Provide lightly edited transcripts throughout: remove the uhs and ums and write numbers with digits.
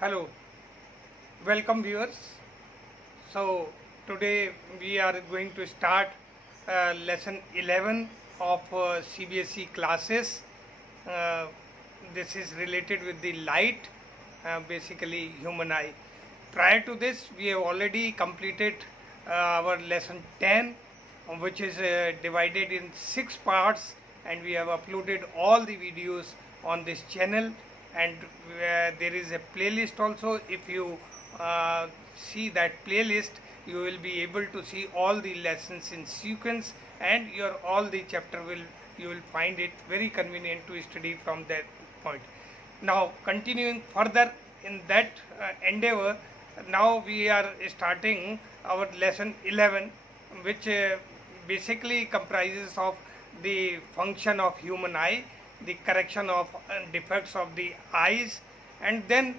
Hello, welcome viewers. So today we are going to start lesson 11 of CBSE classes. Uh, this is related with the light, basically human eye. Prior to this, we have already completed our lesson 10, which is divided in 6 parts, and we have uploaded all the videos on this channel. And there is a playlist also. If you see that playlist, you will be able to see all the lessons in sequence, and your all the chapter will you will find it very convenient to study from that point. Now continuing further in that endeavor, now we are starting our lesson 11, which basically comprises of the function of human eye, the correction of defects of the eyes, and then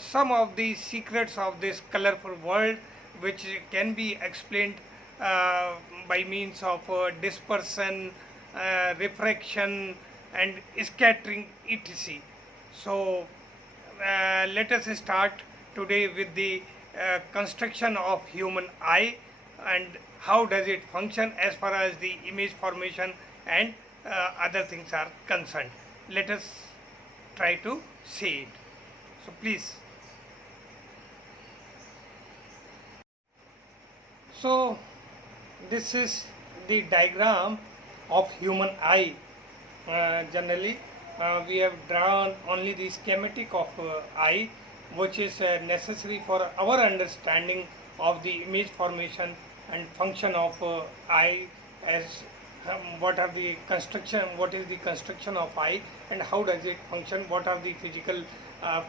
some of the secrets of this colorful world, which can be explained by means of dispersion, refraction, and scattering, etc. So let us start today with the construction of human eye and how does it function as far as the image formation and other things are concerned. Let us try to see it. So please. So this is the diagram of human eye. Generally we have drawn only the schematic of eye, which is necessary for our understanding of the image formation and function of eye, as what are the construction, what is the construction of eye and how does it function, what are the physical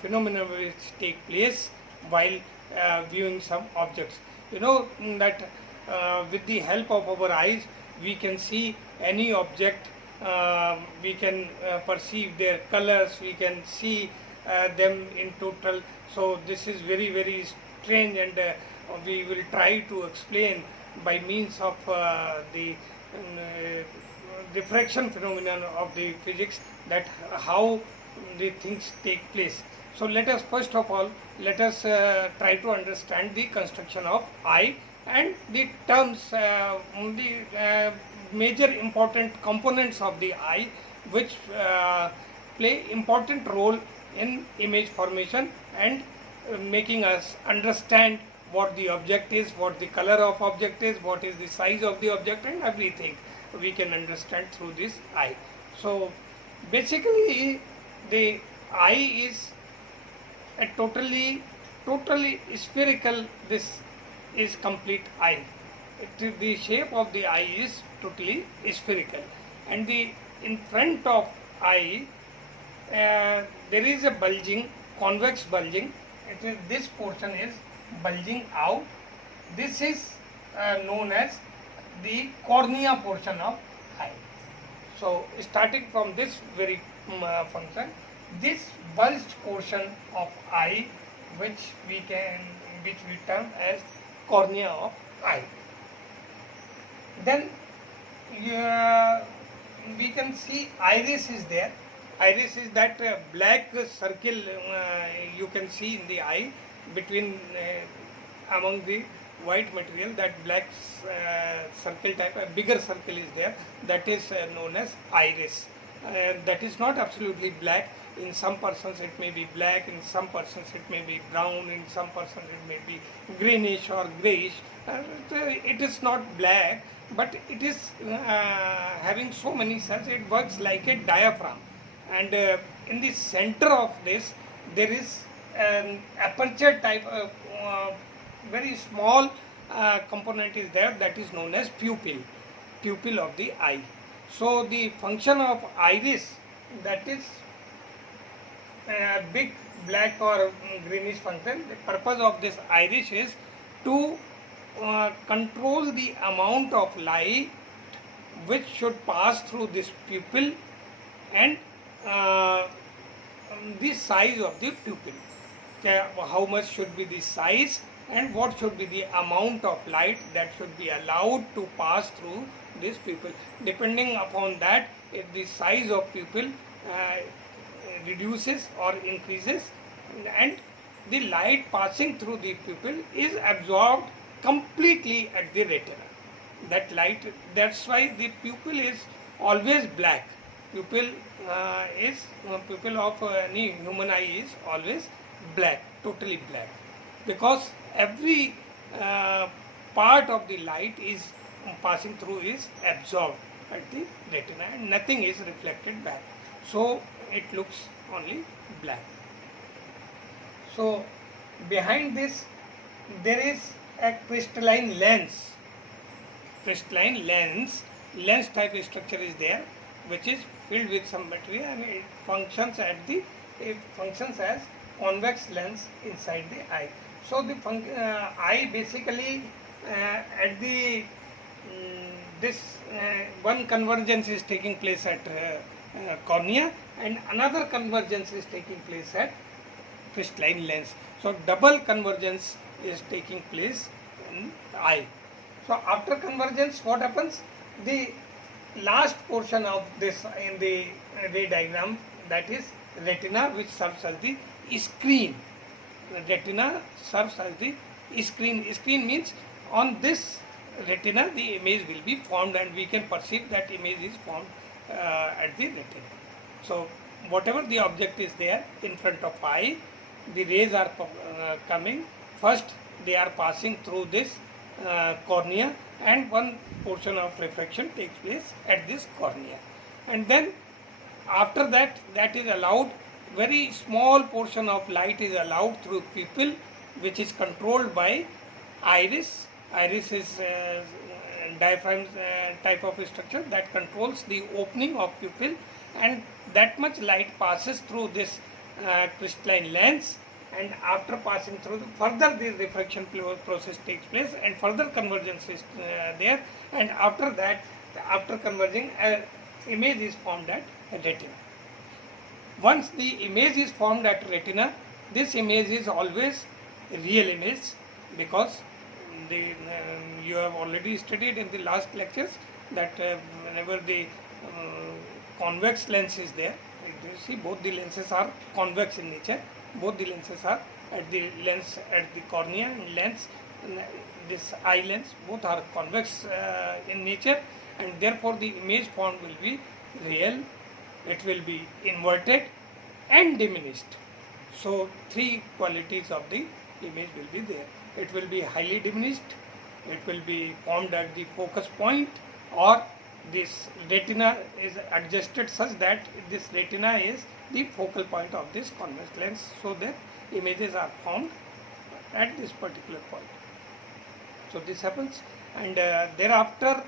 phenomena which take place while viewing some objects. You know that with the help of our eyes we can see any object, we can perceive their colors, we can see them in total. So this is very strange, and we will try to explain by means of the diffraction phenomenon of the physics that how the things take place. So let us first of all try to understand the construction of eye and the terms, the major important components of the eye, which play important role in image formation and making us understand what the object is, what the color of object is, what is the size of the object, and everything we can understand through this eye. So basically the eye is a totally spherical, this is complete eye. The shape of the eye is totally spherical, and the in front of eye there is a bulging, convex bulging. It is, this portion is bulging out. This is known as the cornea portion of eye. So starting from this very function, this bulged portion of eye, which we term as cornea of eye. Then we can see iris is there. Iris is that black circle you can see in the eye between among the white material, that black circle type, a bigger circle is there, that is known as iris. That is not absolutely black. In some persons it may be black, in some persons it may be brown, in some persons it may be greenish or greyish. It is not black, but it is having so many cells, it works like a diaphragm. And in the center of this there is an aperture type of very small component is there, that is known as pupil of the eye. So the function of iris, that is big black or greenish function. The purpose of this iris is to control the amount of light which should pass through this pupil and the size of the pupil. How much should be the size and what should be the amount of light that should be allowed to pass through this pupil. Depending upon that, if the size of pupil reduces or increases, and the light passing through the pupil is absorbed completely at the retina. That light, that's why the pupil is always black. Pupil pupil of any human eye is always black, totally black, because every part of the light is passing through is absorbed at the retina and nothing is reflected back. So it looks only black. So behind this there is a crystalline lens. Crystalline lens type structure is there, which is filled with some material, and it functions as convex lens inside the eye. So the eye basically at the one convergence is taking place at cornea, and another convergence is taking place at crystalline lens. So double convergence is taking place in the eye. So after convergence, what happens? The last portion of this in the ray diagram, that is retina, which serves as the screen. Retina serves as the screen. Screen means on this retina the image will be formed, and we can perceive that image is formed at the retina. So whatever the object is there in front of eye, the rays are coming. First they are passing through this cornea, and one portion of refraction takes place at this cornea, and then after that is allowed, very small portion of light is allowed through pupil, which is controlled by iris. Iris is diaphragm type of structure that controls the opening of pupil, and that much light passes through this crystalline lens, and after passing through, further the refraction process takes place and further convergence is there, and after that, after converging, image is formed at retina. Once the image is formed at retina, this image is always real image, because you have already studied in the last lectures that whenever the convex lens is there, you see both the lenses are convex in nature. Both the lenses are at the cornea and lens, this eye lens, both are convex in nature, and therefore the image formed will be real. It will be inverted and diminished. So three qualities of the image will be there. It will be highly diminished, it will be formed at the focus point, or this retina is adjusted such that this retina is the focal point of this convex lens, so that images are formed at this particular point. So this happens, and thereafter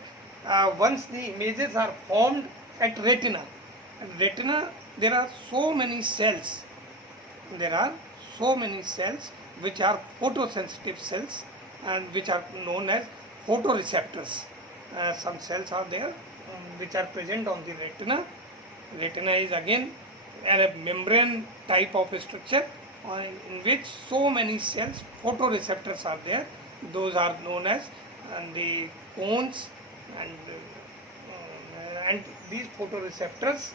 once the images are formed at retina, there are so many cells which are photosensitive cells, and which are known as photoreceptors. Some cells are there which are present on the retina. Retina is again a membrane type of structure in which so many cells, photoreceptors are there. Those are known as the cones, and these photoreceptors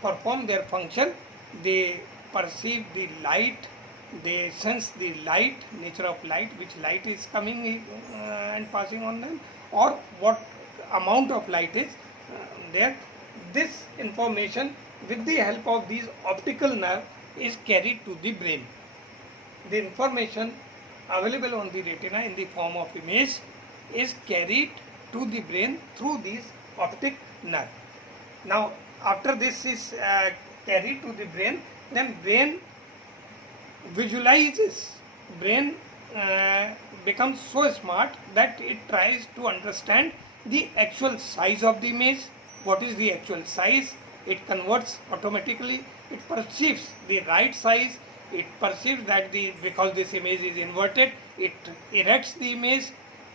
perform their function. They perceive the light, they sense the light, nature of light, which light is coming and passing on them, or what amount of light is there. This information, with the help of these optical nerve, is carried to the brain. The information available on the retina in the form of image is carried to the brain through these optic nerve. Now after this is carried to the brain, then brain visualizes. Brain becomes so smart that it tries to understand the actual size of the image. What is the actual size? It converts automatically. It perceives the right size. It perceives that because this image is inverted, it erects the image,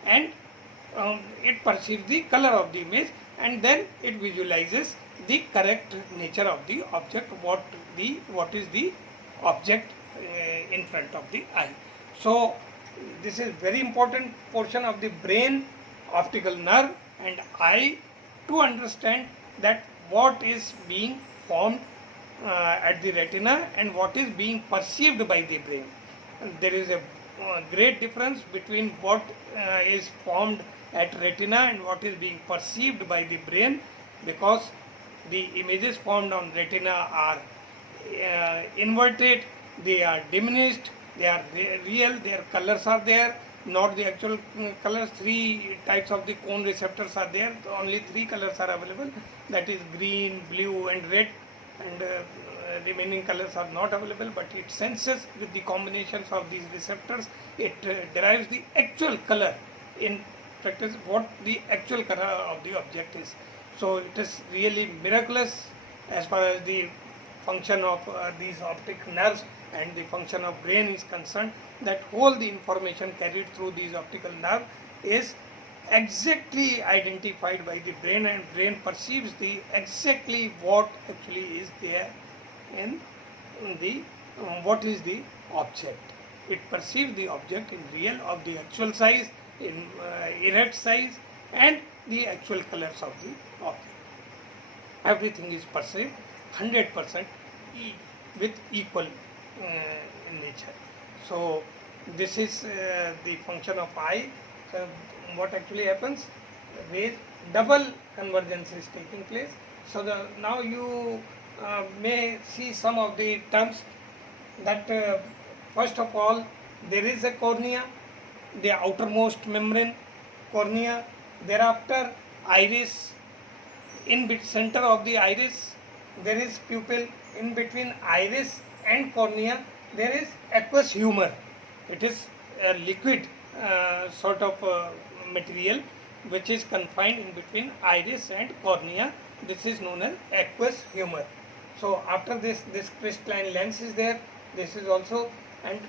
and it perceives the color of the image, and then it visualizes the correct nature of the object, what is the object in front of the eye. So this is very important portion of the brain, optical nerve and eye, to understand that what is being formed at the retina and what is being perceived by the brain. And there is a great difference between what is formed at retina and what is being perceived by the brain, because the images formed on retina are inverted, they are diminished, they are real, their colors are there, not the actual colors. Three types of the cone receptors are there, only three colors are available, that is green, blue and red, and remaining colors are not available, but it senses with the combinations of these receptors, it derives the actual color, in practice what the actual color of the object is. So it is really miraculous as far as the function of these optic nerves and the function of brain is concerned, that all the information carried through these optical nerve is exactly identified by the brain, and brain perceives the exactly what actually is there in the what is the object. It perceives the object in real, of the actual size, in erect size, and the actual colors of the object. Everything is perceived 100% with equal nature. So this is the function of eye. So what actually happens? Rays double convergence is taking place. So now you may see some of the terms, that first of all there is a cornea, the outermost membrane cornea, thereafter iris, in center of the iris there is pupil, in between iris and cornea there is aqueous humor. It is a liquid sort of material which is confined in between iris and cornea. This is known as aqueous humor. So after this crystalline lens is there, this is also, and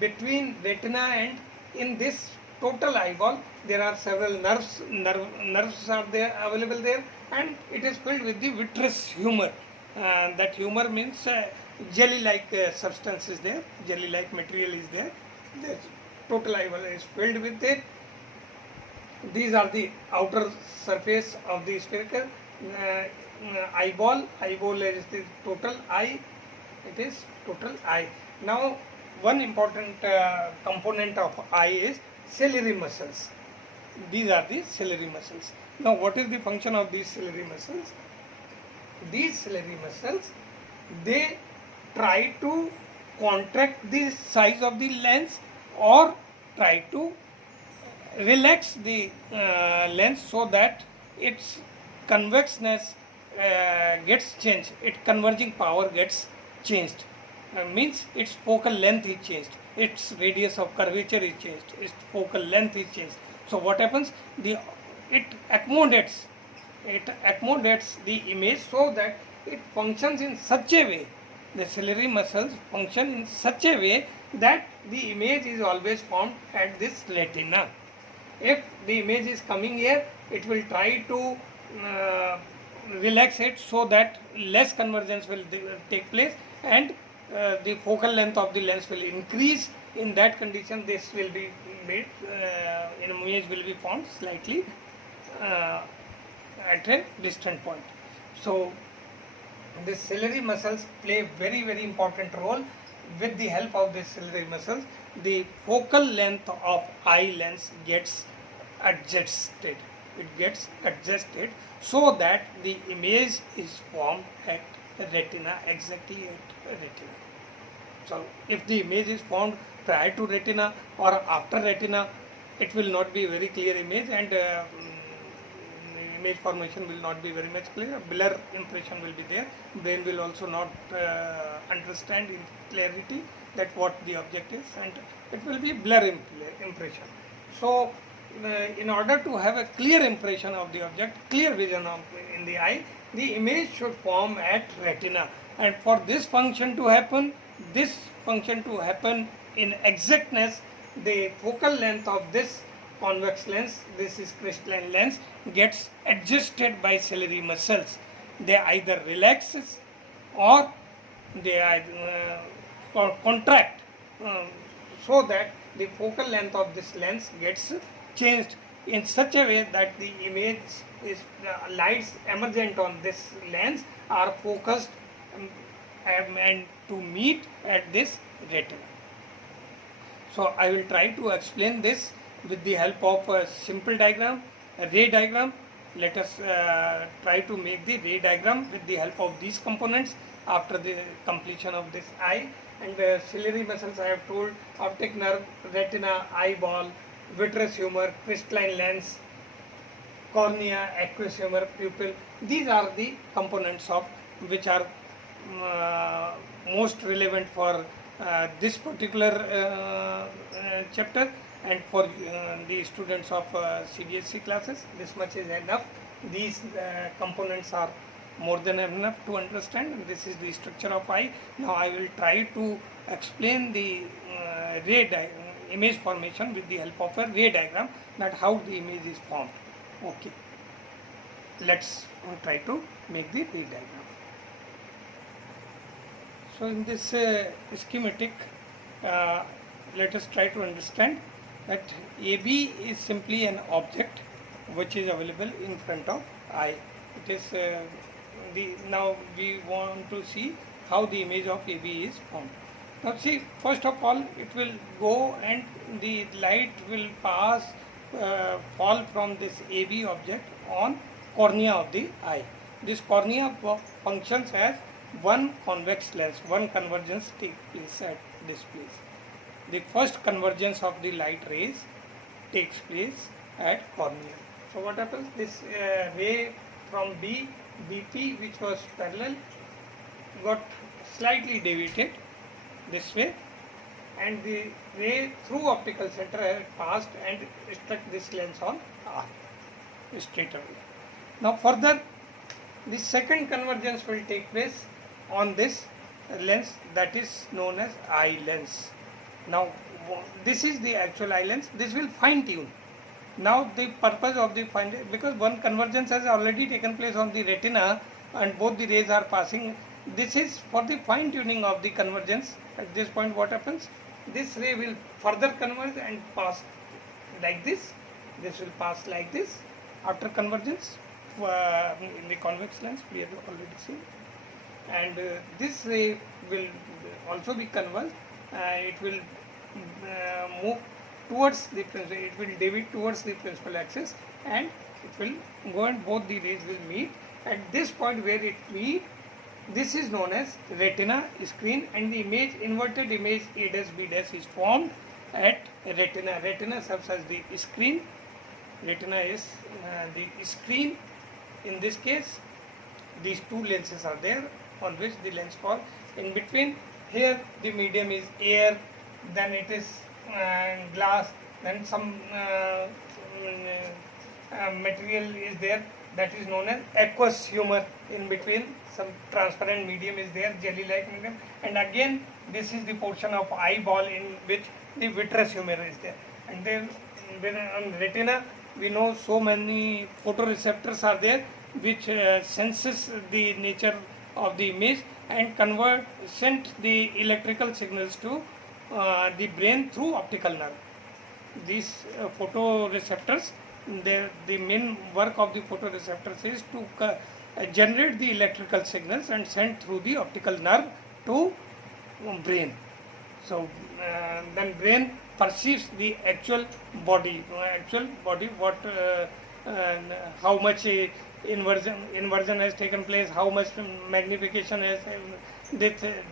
between retina and in this total eyeball there are several nerves are there available there, and it is filled with the vitreous humor. That humor means jelly like substance is there, jelly like material is there. The total eyeball is filled with it. These are the outer surface of the spherical eyeball. Eyeball is the total eye. It is total eye. Now one important component of eye is ciliary muscles. These are the ciliary muscles. Now what is the function of these ciliary muscles? These ciliary muscles, they try to contract the size of the lens or try to relax the lens so that its convexness gets changed, its converging power gets changed. Means its focal length is changed, its radius of curvature is changed, its focal length is changed. So what happens? It accommodates the image so that it functions in such a way, the ciliary muscles function in such a way that the image is always formed at this retina. If the image is coming here, it will try to relax it so that less convergence will take place, and the focal length of the lens will increase. In that condition, this will be made, an image will be formed slightly at a distant point. So the ciliary muscles play very, very important role. With the help of the ciliary muscles, the focal length of eye lens gets adjusted. It gets adjusted so that the image is formed at retina, exactly at retina. So if the image is formed prior to retina or after retina, it will not be a very clear image, and image formation will not be very much clear. Blur impression will be there. Brain will also not understand in clarity that what the object is, and it will be blur impression. So in order to have a clear impression of the object, clear vision in the eye, the image should form at retina. And for this function to happen in exactness, the focal length of this convex lens, this is crystalline lens, gets adjusted by ciliary muscles. They either relaxes or they contract so that the focal length of this lens gets changed in such a way that the image is lights emergent on this lens are focused have meant to meet at this retina. So I will try to explain this with the help of a simple diagram, a ray diagram. Let us try to make the ray diagram with the help of these components after the completion of this eye. And the ciliary muscles I have told: optic nerve, retina, eyeball, vitreous humor, crystalline lens, cornea, aqueous humor, pupil. These are the components of which are most relevant for this particular chapter, and for the students of CBSE classes. This much is enough. These components are more than enough to understand, and this is the structure of eye. Now I will try to explain the image formation with the help of a ray diagram, that how the image is formed. Okay, let's try to make the ray diagram. So in this schematic, let us try to understand that AB is simply an object which is available in front of eye. It is now we want to see how the image of AB is formed. Now see, first of all, it will go and the light will pass, fall from this AB object on cornea of the eye. This cornea functions as one convex lens. One convergence takes place at this place. The first convergence of the light rays takes place at cornea. So what happens? This ray from BP, which was parallel, got slightly deviated this way, and the ray through optical center had passed and struck this lens on R straight away. Now further, the second convergence will take place on this lens, that is known as eye lens. Now this is the actual eye lens. This will fine tune. Now the purpose of the fine, because one convergence has already taken place on the retina and both the rays are passing, this is for the fine tuning of the convergence. At this point what happens? This ray will further converge and pass like this. This will pass like this after convergence in the convex lens, we have already seen. And this ray will also be converged. It will move towards the principal, it will deviate towards the principal axis, and it will go and both the rays will meet. At this point where it meet, this is known as retina screen, and the image, inverted image A dash B dash is formed at retina. Retina serves as the screen. Retina is the screen. In this case, these two lenses are there on which the lens falls. In between, here the medium is air, then it is glass, then some material is there, that is known as aqueous humor. In between, some transparent medium is there, jelly-like medium, and again this is the portion of eyeball in which the vitreous humor is there. And then on retina, we know so many photoreceptors are there which senses the nature of the image and send the electrical signals to the brain through optical nerve. These photoreceptors, the main work of the photoreceptors is to generate the electrical signals and send through the optical nerve to brain. So then brain perceives the actual body, what how much inversion has taken place, how much magnification has,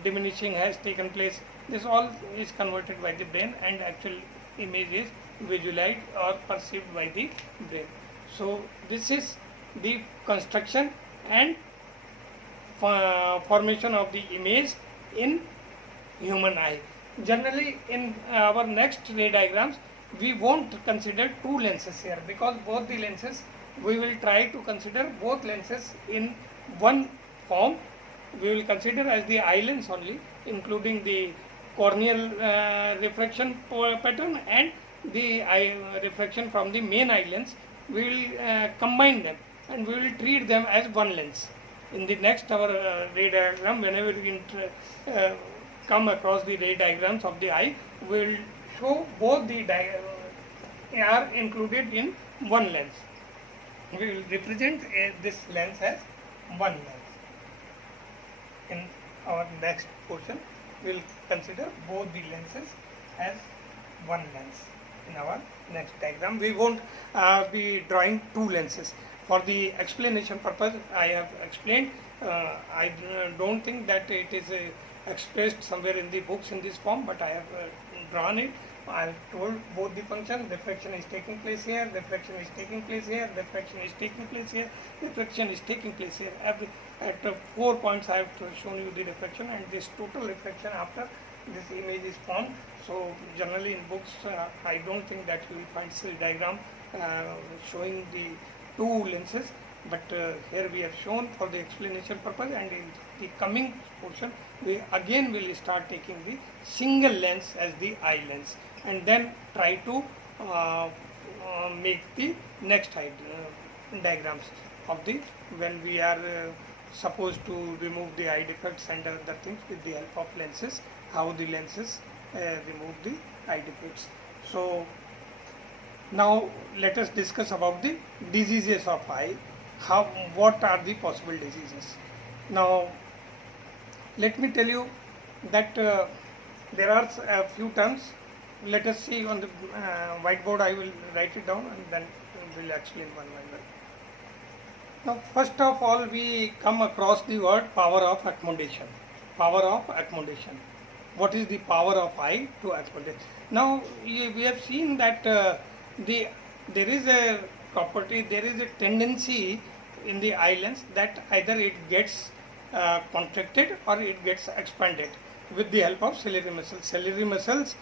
diminishing has taken place. This all is converted by the brain, and actual image is visualized or perceived by the brain. So this is the construction and formation of the image in human eye. Generally, in our next ray diagrams, we won't consider two lenses here, because both the lenses, we will try to consider both lenses in one form. We will consider as the eye lens only, including the corneal refraction pattern and the eye refraction from the main eye lens. We will combine them and we will treat them as one lens. In the next our ray diagram, whenever we come across the ray diagrams of the eye, we will show both the are included in one lens. We will represent this lens as one lens in our next portion, we will consider both the lenses as one lens. In our next diagram, we won't be drawing two lenses. For the explanation purpose, I have explained. I don't think that it is expressed somewhere in the books in this form, but I have drawn it. I have told both the function. Reflection is taking place here, reflection is taking place here, reflection is taking place here, reflection is taking place here. At 4 points I have shown you the reflection, and this total reflection after this image is formed. So generally in books I don't think that you will find still diagram showing the two lenses, but here we have shown for the explanation purpose, and in the coming portion we again will start taking the single lens as the eye lens, and then try to make the next diagrams of the when we are supposed to remove the eye defects and other things with the help of lenses, how the lenses remove the eye defects. So now let us discuss about the diseases of eye. What are the possible diseases? Now let me tell you that there are a few terms. Let us see on the whiteboard. I will write it down and then we will explain one by one. Now first of all, we come across the word power of accommodation. Power of accommodation. What is the power of eye to accommodate? Now we have seen that there is a property, there is a tendency in the eye lens that either it gets contracted or it gets expanded with the help of ciliary muscles. Ciliary muscles,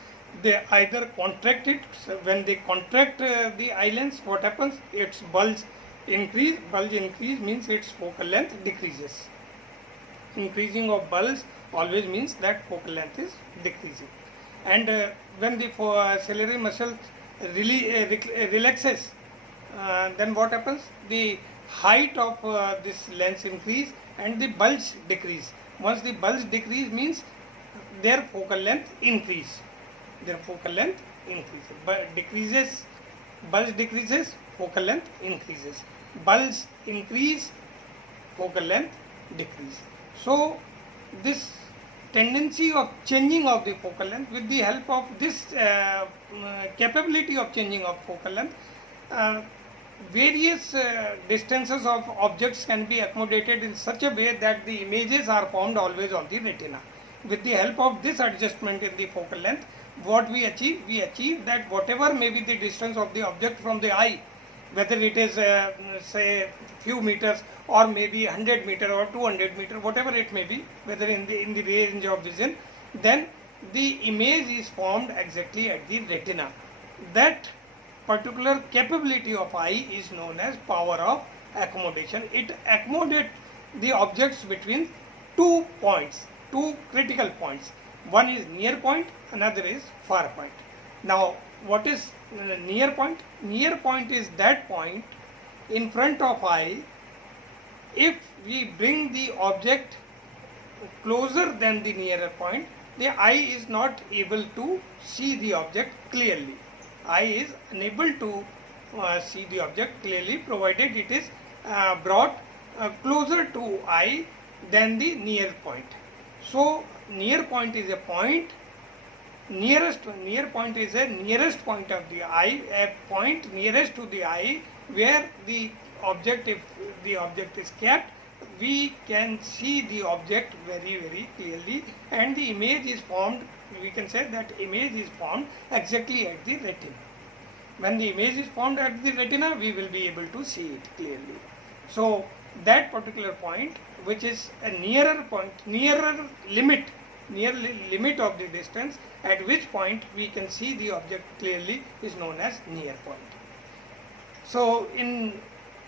they either contract it. So when they contract the eye lens, what happens? Its bulge increase. Bulge increase means its focal length decreases. Increasing of bulge always means that focal length is decreasing. And when the ciliary muscle really relaxes, then what happens? The height of this lens increase and the bulge decrease. Once the bulge decrease means their focal length increase. Their focal length increases. But decreases, bulge decreases, focal length increases. Bulge increase, focal length decrease. So this tendency of changing of the focal length, with the help of this capability of changing of focal length, various distances of objects can be accommodated in such a way that the images are formed always on the retina. With the help of this adjustment in the focal length, what we achieve? We achieve that whatever may be the distance of the object from the eye, whether it is say few meters or maybe 100 meter or 200 meter, whatever it may be, whether in the range of vision, then the image is formed exactly at the retina. That particular capability of eye is known as power of accommodation. It accommodates the objects between 2 points, 2 critical points. One is near point, another is far point. Now what is near point? Near point is that point in front of eye. If we bring the object closer than the nearer point, the eye is not able to see the object clearly. Eye is unable to see the object clearly, provided it is brought closer to eye than the near point. So near point is a point, near point is a nearest point of the eye, a point nearest to the eye where the object, if the object is kept, we can see the object very, very clearly, and the image is formed. We can say that image is formed exactly at the retina. When the image is formed at the retina, we will be able to see it clearly. So that particular point, which is a nearer point, nearer limit of the distance, at which point we can see the object clearly, is known as near point. So in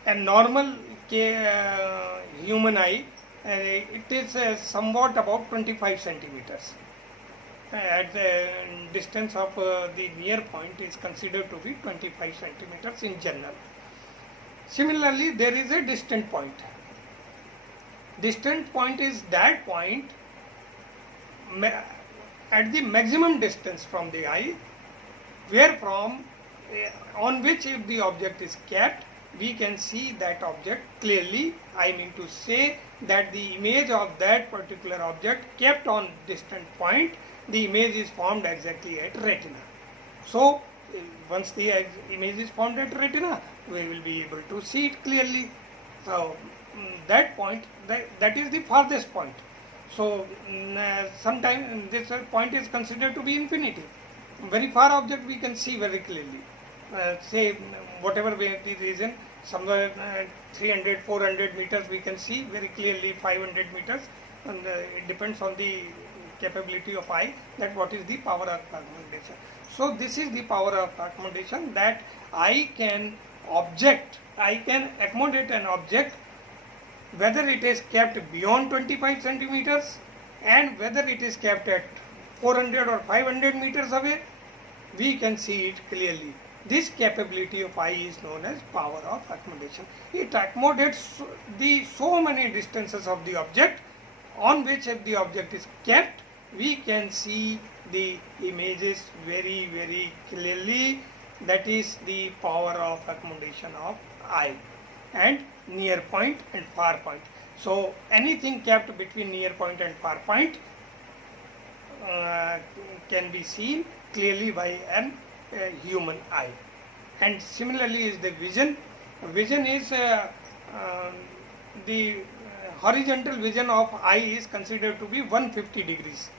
a normal human eye, it is somewhat about 25 centimeters. At the distance of the near point is considered to be 25 centimeters in general. Similarly, there is a distant point. Distant point is that point at the maximum distance from the eye, wherefrom on which if the object is kept, we can see that object clearly. I mean to say that the image of that particular object kept on distant point, the image is formed exactly at retina. So once the image is formed at retina, we will be able to see it clearly. So that point, that is the farthest point. So sometimes this point is considered to be infinity. Very far object we can see very clearly. Say whatever way the region, somewhere 300, 400 meters we can see very clearly, 500 meters, and it depends on the capability of eye, that what is the power of accommodation. So this is the power of accommodation, that I can accommodate an object whether it is kept beyond 25 centimeters and whether it is kept at 400 or 500 meters away, we can see it clearly. This capability of eye is known as power of accommodation. It accommodates so many distances of the object on which if the object is kept, we can see the images very, very clearly. That is the power of accommodation of eye. And near point and far point. So anything kept between near point and far point can be seen clearly by an human eye. And similarly is the vision. Vision is the horizontal vision of eye is considered to be 150 degrees.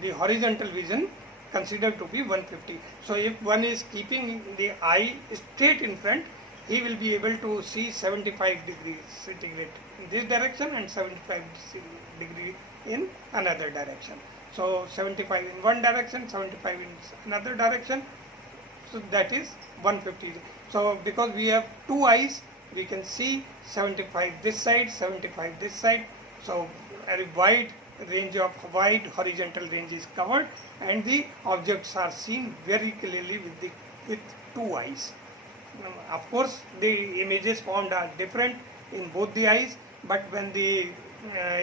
The horizontal vision considered to be 150. So if one is keeping the eye straight in front, he will be able to see 75 degrees centigrade in this direction and 75 degree in another direction. So 75 in one direction, 75 in another direction. So that is 150. So because we have two eyes, we can see 75 this side, 75 this side. So a wide horizontal range is covered, and the objects are seen very clearly with two eyes. Of course, the images formed are different in both the eyes, but when the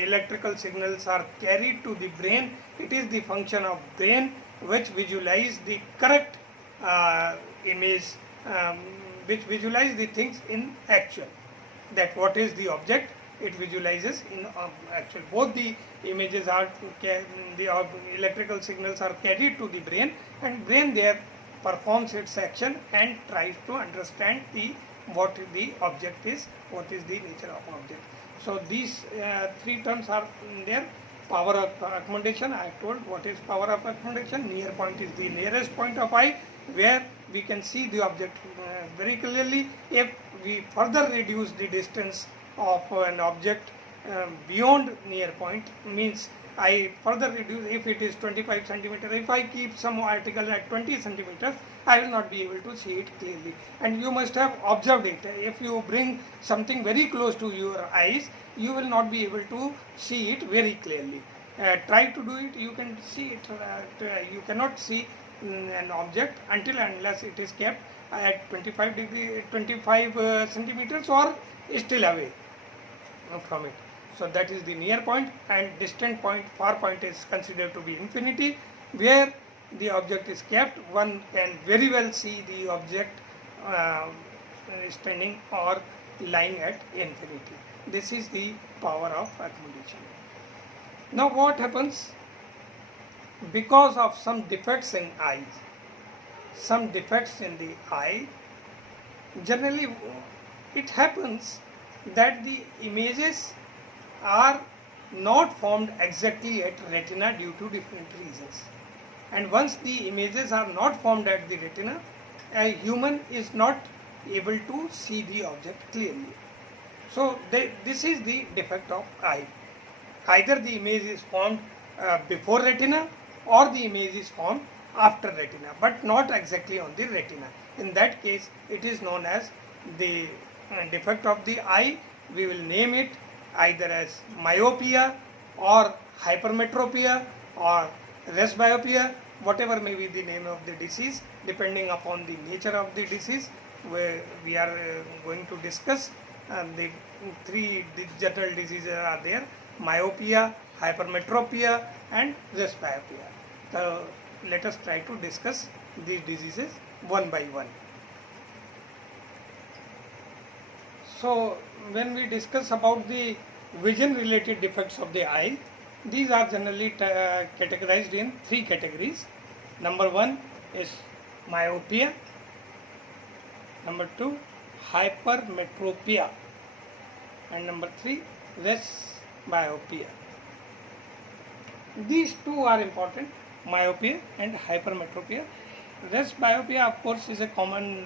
electrical signals are carried to the brain, it is the function of brain which visualize the correct image, which visualize the things in actual. That what is the object, it visualizes in actual. Both the images are, the electrical signals are carried to the brain, and brain there performs its action and tries to understand what the object is, what is the nature of object. So these three terms are there. Power of accommodation, I have told what is power of accommodation. Near point is the nearest point of eye where we can see the object very clearly. If we further reduce the distance of an object beyond near point, means I further reduce, if it is 25 centimeters, if I keep some article at 20 centimeters, I will not be able to see it clearly. And you must have observed it. If you bring something very close to your eyes, you will not be able to see it very clearly. Try to do it, you can see it. You cannot see an object until and unless it is kept at 25 centimeters or still away from it. So that is the near point, and distant point, far point is considered to be infinity. Where the object is kept, one can very well see the object standing or lying at infinity. This is the power of accommodation. Now what happens? Because of some defects in eye, generally it happens that the images are not formed exactly at retina due to different reasons. And once the images are not formed at the retina, a human is not able to see the object clearly. So this is the defect of eye. Either the image is formed before retina or the image is formed after retina, but not exactly on the retina. In that case, it is known as the defect of the eye. We will name it either as myopia or hypermetropia or presbyopia, whatever may be the name of the disease, depending upon the nature of the disease. Where we are going to discuss the three general diseases are there: myopia, hypermetropia and presbyopia. So let us try to discuss these diseases one by one. So when we discuss about the vision related defects of the eye. These are generally categorized in three categories. Number one is myopia. Number two, hypermetropia. And number three, presbyopia. These two are important, myopia and hypermetropia. Presbyopia, of course, is a common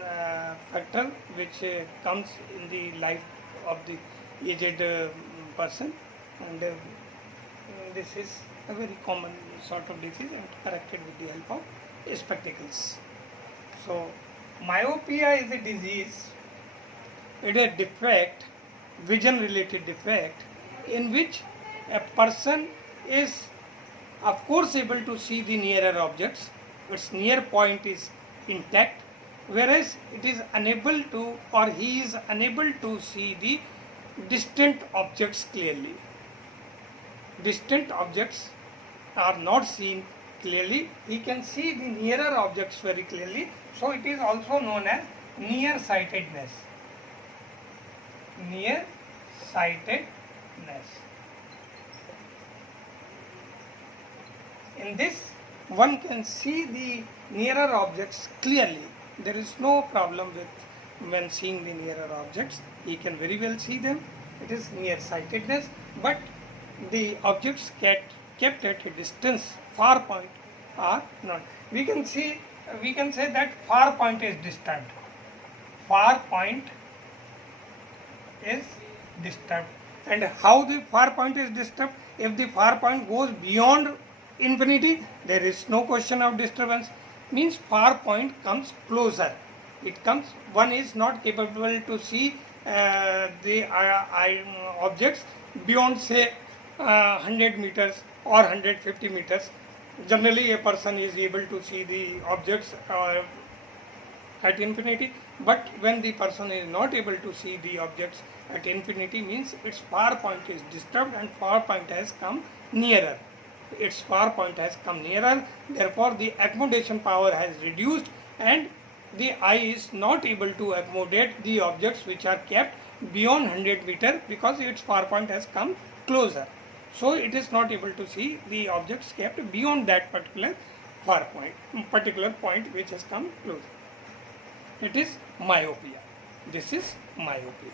factor which comes in the life of the aged person, and this is a very common sort of disease and corrected with the help of spectacles. So, myopia is a disease, it is a defect, vision related defect, in which a person is of course able to see the nearer objects, its near point is intact, whereas it is unable to, or he is unable to see the distant objects clearly. Distant objects are not seen clearly, he can see the nearer objects very clearly, so it is also known as nearsightedness. Nearsightedness. In this, one can see the nearer objects clearly. There is no problem with when seeing the nearer objects. He can very well see them. It is nearsightedness, but the objects kept at a distance, far point, are not. We can say that far point is distant. Far point is disturbed. And how the far point is disturbed? If the far point goes beyond infinity, there is no question of disturbance. Means far point comes closer. It comes, one is not capable to see the objects beyond say 100 meters or 150 meters. Generally a person is able to see the objects at infinity, but when the person is not able to see the objects at infinity, means its far point is disturbed and far point has come nearer. Its far point has come nearer, therefore the accommodation power has reduced and the eye is not able to accommodate the objects which are kept beyond 100 meter because its far point has come closer. So it is not able to see the objects kept beyond that particular far point, particular point which has come closer. It is myopia. This is myopia.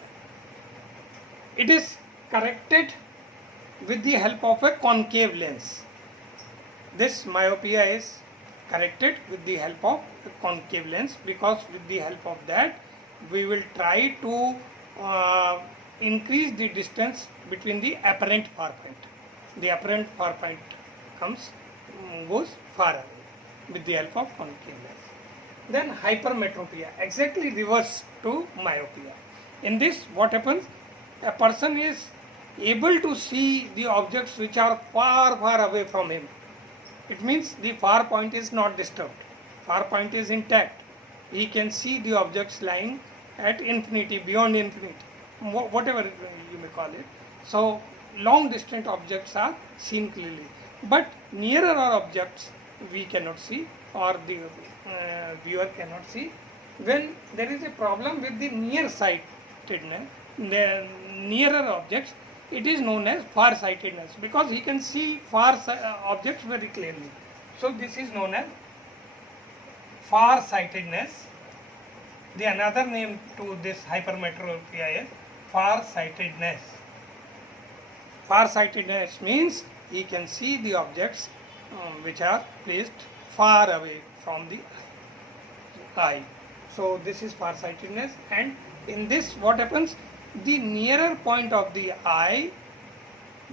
It is corrected with the help of a concave lens. This myopia is corrected with the help of a concave lens, because with the help of that we will try to increase the distance between the apparent far point. The apparent far point goes far away with the help of concave lens. Then hypermetropia, exactly reverse to myopia. In this, what happens? A person is able to see the objects which are far away from him. It means the far point is not disturbed. Far point is intact. He can see the objects lying at infinity, beyond infinity, whatever you may call it. So long distant objects are seen clearly, but nearer objects we cannot see, or the viewer cannot see. When there is a problem with the nearsightedness, the nearer objects, it is known as far-sightedness, because he can see far objects very clearly. So this is known as far-sightedness. The another name to this hypermetropia is far-sightedness. Far-sightedness means he can see the objects which are placed far away from the eye. So this is far-sightedness, and in this what happens? The nearer point of the eye,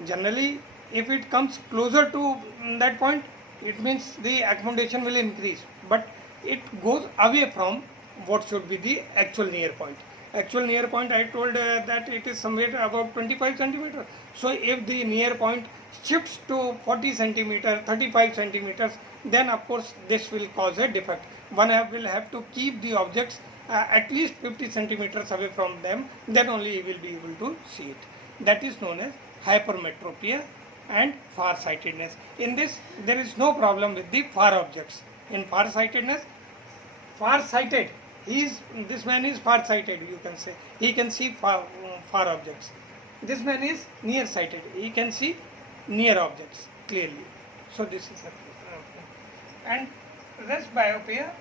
generally if it comes closer to that point, it means the accommodation will increase, but it goes away from what should be the actual near point. Actual near point, I told that it is somewhere about 25 centimeters. So if the near point shifts to 40 centimeters, 35 centimeters, then of course this will cause a defect. One will have to keep the objects at least 50 centimeters away from them, then only he will be able to see it. That is known as hypermetropia and far-sightedness. In this, there is no problem with the far objects. In far-sightedness, far-sighted, this man is far-sighted, you can say. He can see far objects. This man is nearsighted. He can see near objects clearly. So this is a and res myopia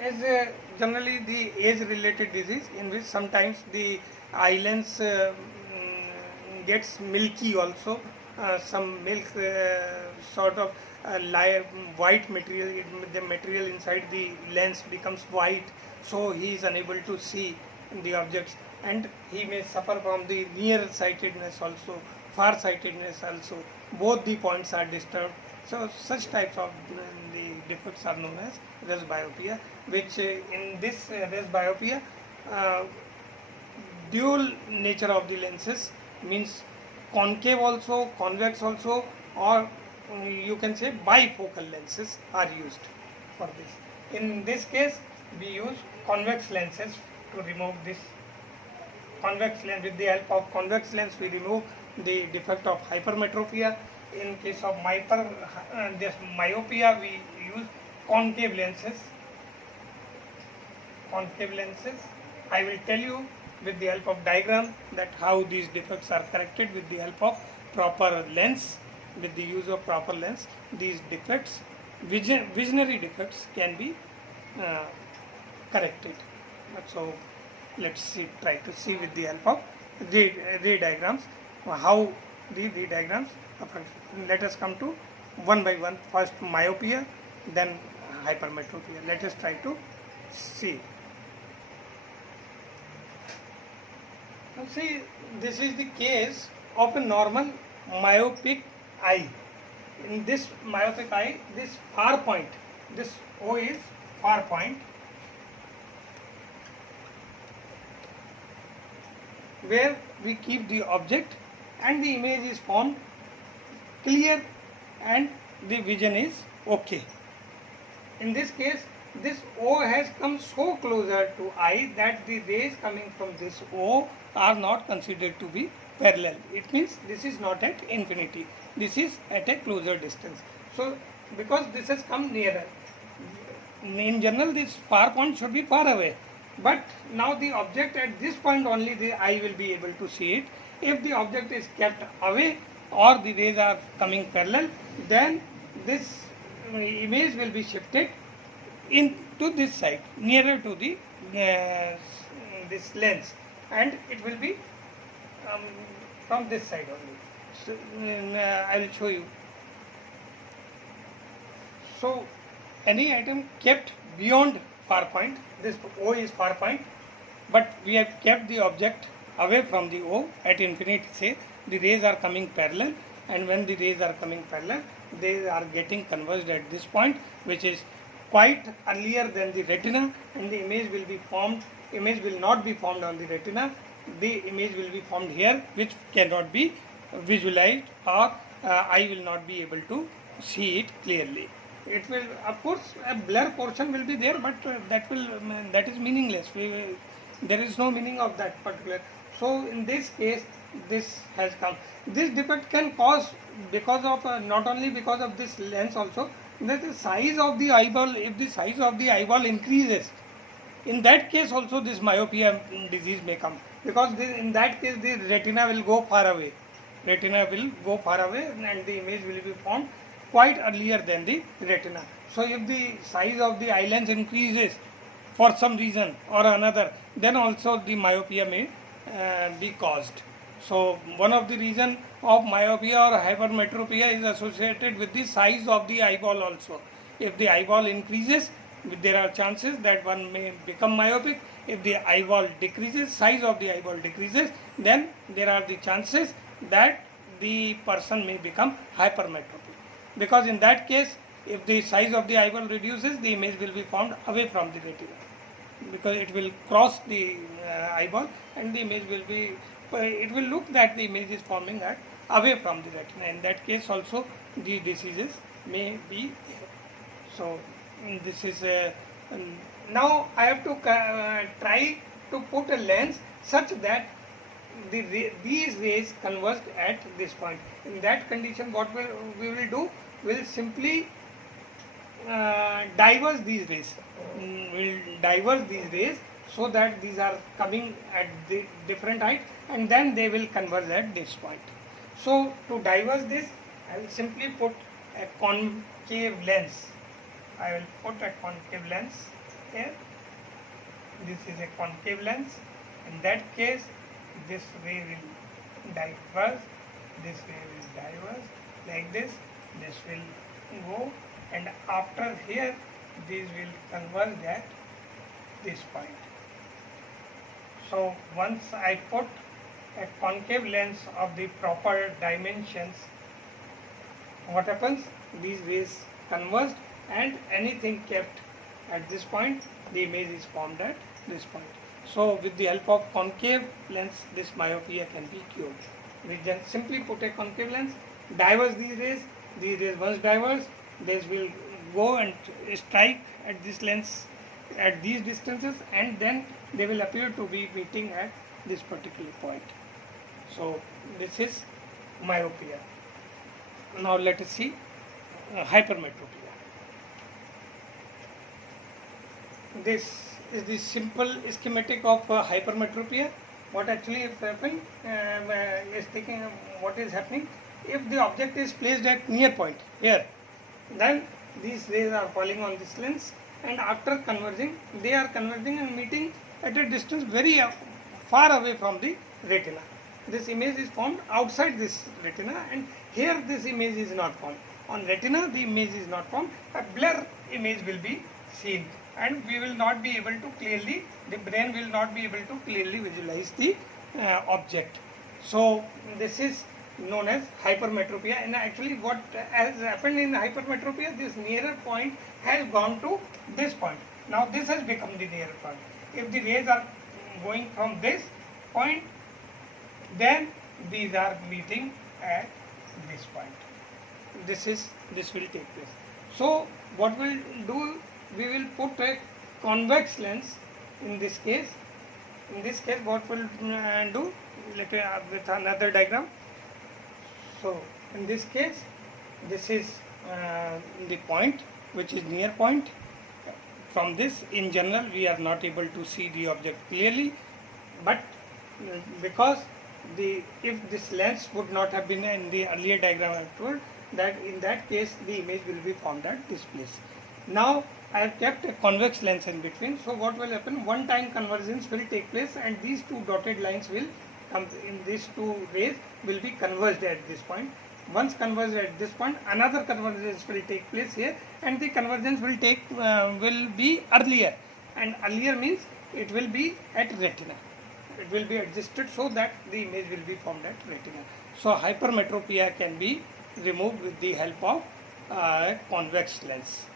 is generally the age-related disease in which sometimes the eye lens gets milky also. Some milk sort of white material, the material inside the lens becomes white, so he is unable to see the objects, and he may suffer from the near-sightedness also, far-sightedness also. Both the points are disturbed. So such types of the defects are known as res myopia, which in this res myopia, dual nature of the lenses means concave also, convex also, or you can say bifocal lenses are used for this. In this case, we use convex lenses to remove this convex lens. With the help of convex lens, we remove the defect of hypermetropia. In case of this myopia, we use concave lenses. Concave lenses. I will tell you with the help of diagram that how these defects are corrected with the help of proper lens. With the use of proper lens, these defects, visionary defects, can be corrected. So let's see, try to see with the help of ray diagrams how the ray diagrams affect. Let us come to one by one. First myopia, then hypermetropia. Let us try to see. Now see, this is the case of a normal myopic eye. In this myopic eye, this far point, this O is far point, where we keep the object and the image is formed clear and the vision is okay. In this case, this O has come so closer to eye that the rays coming from this O are not considered to be parallel. It means this is not at infinity. This is at a closer distance. So because this has come nearer, in general this far point should be far away. But now the object at this point only the eye will be able to see it. If the object is kept away or the rays are coming parallel, then this image will be shifted into this side, nearer to the this lens, and it will be from this side only. So, I will show you. So any item kept beyond far point, this O is far point, but we have kept the object away from the O at infinity, say the rays are coming parallel, and when the rays are coming parallel, they are getting converged at this point, which is quite earlier than the retina, and the image will be formed. Image will not be formed on the retina. The image will be formed here, which cannot be visualized, or eye will not be able to see it clearly. It will, of course, a blur portion will be there, but that is meaningless. There is no meaning of that particular. So in this case, this has come. This defect can cause because of not only because of this lens also, that the size of the eyeball. If the size of the eyeball increases, in that case also this myopia disease may come, because in that case the retina will go far away. Retina will go far away, and the image will be formed quite earlier than the retina. So if the size of the eye lens increases for some reason or another, then also the myopia may be caused. So one of the reason of myopia or hypermetropia is associated with the size of the eyeball also. If the eyeball increases, there are chances that one may become myopic. If the eyeball decreases, size of the eyeball decreases, then there are the chances that the person may become hypermetropic. Because in that case, if the size of the eyeball reduces, the image will be formed away from the retina, because it will cross the eyeball, and the image will be, it will look that the image is forming away from the retina. In that case also the diseases may be there. So this is now I have to try to put a lens such that these rays converge at this point. In that condition, what we will do, we will simply diverge these rays. We will diverge these rays so that these are coming at the different height, and then they will converge at this point. So to diverge this, I will simply put a concave lens. I will put a concave lens here. This is a concave lens. In that case, this ray will diverge, this ray will diverge like this, this will go, and after here these will converge at this point. So once I put a concave lens of the proper dimensions, what happens? These rays converge, and anything kept at this point, the image is formed at this point. So with the help of concave lens, this myopia can be cured. We then simply put a concave lens, diverge these rays once diverge, these will go and strike at this lens at these distances, and then they will appear to be meeting at this particular point. So this is myopia. Now let us see hypermetropia. This is the simple schematic of hypermetropia. What actually is happening is taking what is happening. If the object is placed at near point here, then these rays are falling on this lens, and after converging, they are converging and meeting at a distance very far away from the retina. This image is formed outside this retina, and here this image is not formed. On retina, the image is not formed. A blur image will be seen, and we will not be able to clearly, the brain will not be able to clearly visualize the object. So this is known as hypermetropia, and actually what has happened in hypermetropia, this nearer point has gone to this point. Now this has become the nearer point. If the rays are going from this point, then these are meeting at this point. This will take place. So what we'll do, we will put a convex lens in this case. In this case, what we'll do, let me with another diagram. So in this case, this is the point which is near point. From this, in general, we are not able to see the object clearly, but because if this lens would not have been in the earlier diagram I told, that in that case the image will be formed at this place. Now I have kept a convex lens in between, so what will happen, one time convergence will take place, and these two dotted lines will come in, these two rays will be converged at this point. Once converged at this point, another convergence will take place here, and the convergence will be earlier, and earlier means it will be at retina. It will be adjusted so that the image will be formed at retina. So hypermetropia can be removed with the help of convex lens.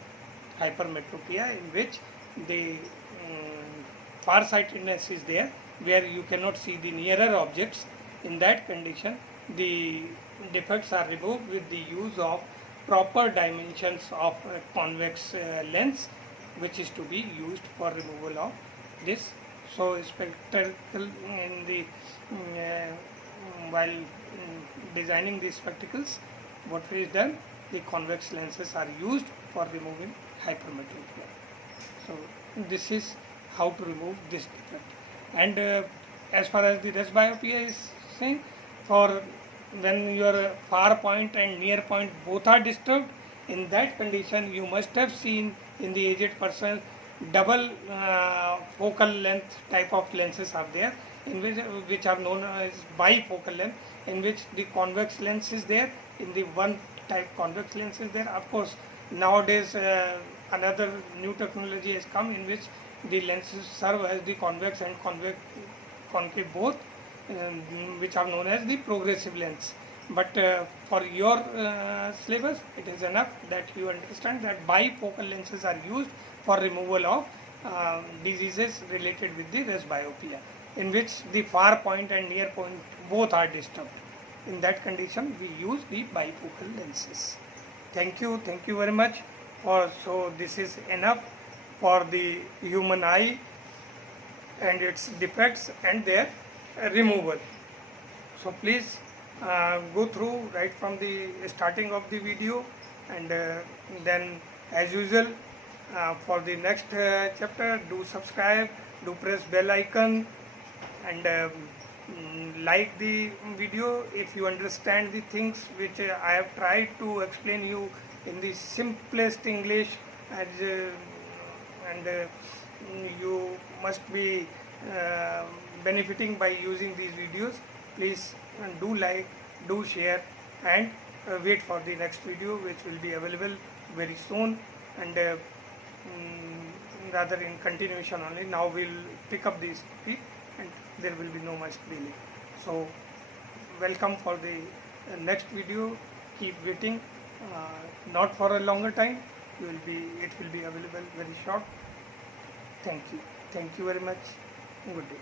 Hypermetropia, in which the farsightedness is there, where you cannot see the nearer objects. In that condition, the defects are removed with the use of proper dimensions of a convex lens, which is to be used for removal of this. So spectacle in the while designing these spectacles, what is done, the convex lenses are used for removing hypermetropia. So this is how to remove this defect. And as far as the presbyopia is saying, for when your far point and near point both are disturbed, in that condition you must have seen in the aged person double focal length type of lenses are there, in which are known as bifocal length, in which the convex lens is there, in the one type convex lens is there. Of course, nowadays another new technology has come in which the lenses serve as the convex and concave both, which are known as the progressive lens. But for your syllabus, it is enough that you understand that bifocal lenses are used for removal of diseases related with the presbyopia, in which the far point and near point both are disturbed. In that condition, we use the bifocal lenses. Thank you very much. So this is enough for the human eye and its defects and their removal. So please go through right from the starting of the video, and then as usual for the next chapter, do subscribe do press bell icon and like the video if you understand the things which I have tried to explain you in the simplest English, and you must be benefiting by using these videos. Please do like, do share, and wait for the next video which will be available very soon, and rather in continuation only. Now we'll pick up this topic and there will be no much delay. So welcome for the next video. Keep waiting, not for a longer time. It will be available very short. Thank you very much. Good day.